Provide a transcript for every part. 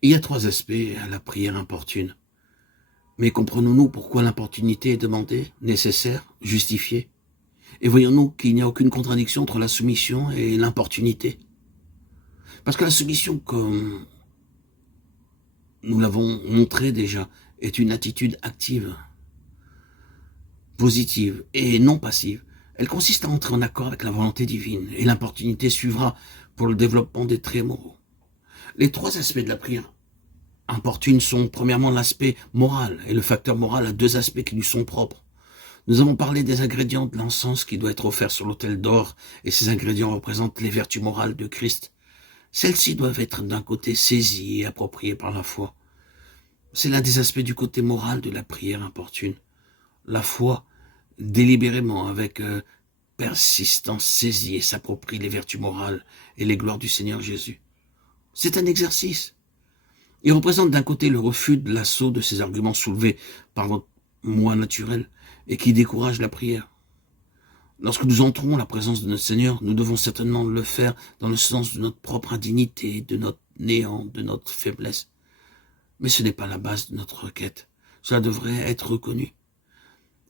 Il y a trois aspects à la prière importune. Mais comprenons-nous pourquoi l'importunité est demandée, nécessaire, justifiée? Et voyons-nous qu'il n'y a aucune contradiction entre la soumission et l'importunité. Parce que la soumission, comme nous l'avons montré déjà, est une attitude active, positive et non passive. Elle consiste à entrer en accord avec la volonté divine et l'importunité suivra pour le développement des traits moraux. Les trois aspects de la prière importune sont premièrement l'aspect moral, et le facteur moral a deux aspects qui lui sont propres. Nous avons parlé des ingrédients de l'encens qui doit être offert sur l'autel d'or, et ces ingrédients représentent les vertus morales de Christ. Celles-ci doivent être d'un côté saisies et appropriées par la foi. C'est l'un des aspects du côté moral de la prière importune. La foi, délibérément, avec persistance, saisit et s'approprie les vertus morales et les gloires du Seigneur Jésus. C'est un exercice. Il représente d'un côté le refus de l'assaut de ces arguments soulevés par notre moi naturel et qui décourage la prière. Lorsque nous entrons en la présence de notre Seigneur, nous devons certainement le faire dans le sens de notre propre indignité, de notre néant, de notre faiblesse. Mais ce n'est pas la base de notre requête. Cela devrait être reconnu.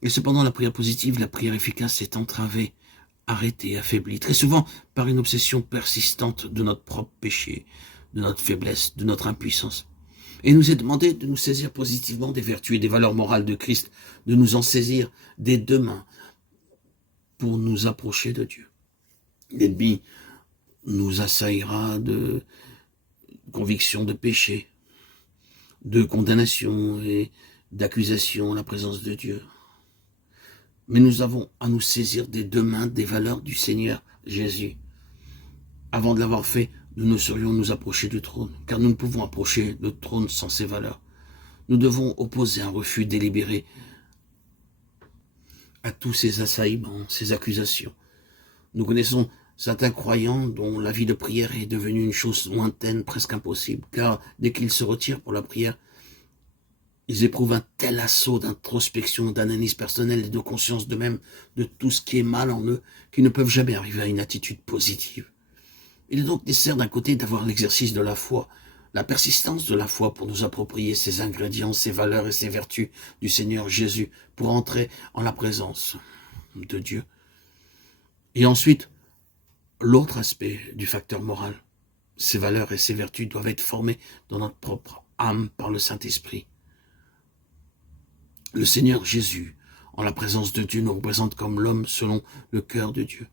Et cependant, la prière positive, la prière efficace est entravée, arrêtée, affaiblie, très souvent par une obsession persistante de notre propre péché, de notre faiblesse, de notre impuissance. Et il nous est demandé de nous saisir positivement des vertus et des valeurs morales de Christ, de nous en saisir des deux mains pour nous approcher de Dieu. L'ennemi nous assaillera de conviction de péché, de condamnation et d'accusation à la présence de Dieu. Mais nous avons à nous saisir des deux mains des valeurs du Seigneur Jésus. Avant de l'avoir fait, nous ne saurions nous approcher du trône, car nous ne pouvons approcher le trône sans ces valeurs. Nous devons opposer un refus délibéré à tous ces assaillements, ces accusations. Nous connaissons certains croyants dont la vie de prière est devenue une chose lointaine, presque impossible, car dès qu'ils se retirent pour la prière, ils éprouvent un tel assaut d'introspection, d'analyse personnelle et de conscience d'eux-mêmes, de tout ce qui est mal en eux, qu'ils ne peuvent jamais arriver à une attitude positive. Il est donc nécessaire d'un côté d'avoir l'exercice de la foi, la persistance de la foi pour nous approprier ces ingrédients, ces valeurs et ces vertus du Seigneur Jésus, pour entrer en la présence de Dieu. Et ensuite, l'autre aspect du facteur moral, ces valeurs et ces vertus doivent être formées dans notre propre âme par le Saint-Esprit. Le Seigneur Jésus, en la présence de Dieu, nous représente comme l'homme selon le cœur de Dieu.